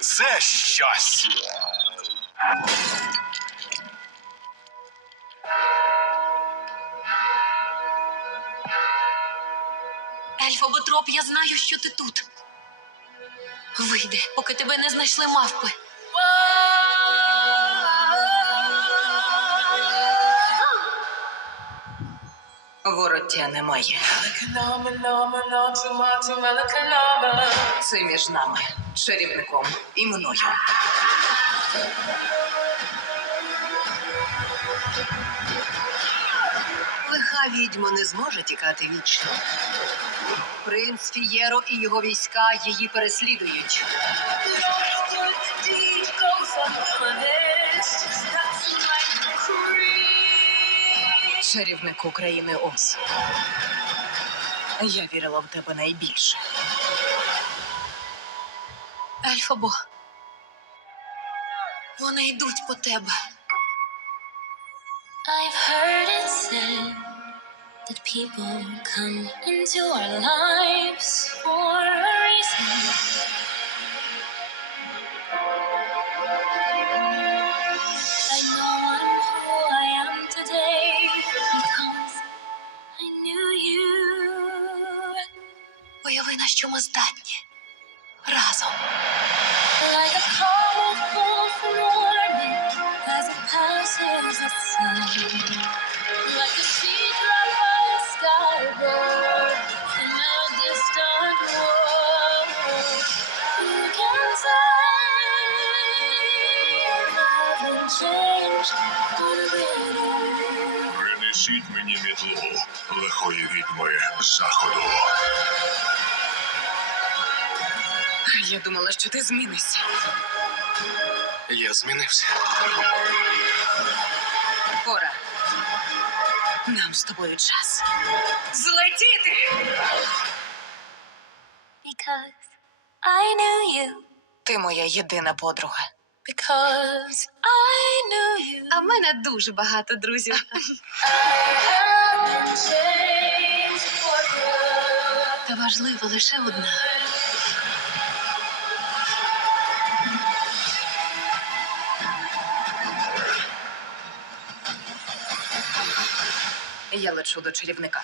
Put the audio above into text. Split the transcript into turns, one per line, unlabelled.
Це щось.
Ельфоботроп, я знаю, що ти тут. Вийди, поки тебе не знайшли мавпи.
Вороття немає. Це між нами, чарівником і мною.
Лиха відьма не зможе тікати вічно. Принц Фієро і його війська її переслідують.
Чарівник України Оз. Я вірила в тебе найбільше.
Ельфобо. Вони йдуть по тебе.
I've heard it said that people come into our lives for a reason. I've been changed for the better.
Принесіть мені мітлу лихої відьми заходу.
Я думала, що ти змінишся.
Я змінився.
Пора. Нам з тобою час. Злетіти!
Because I knew you.
Ти моя єдина подруга.
Because I knew you.
А в мене дуже багато друзів. Та важлива лише одна.
Я лечу до чарівника.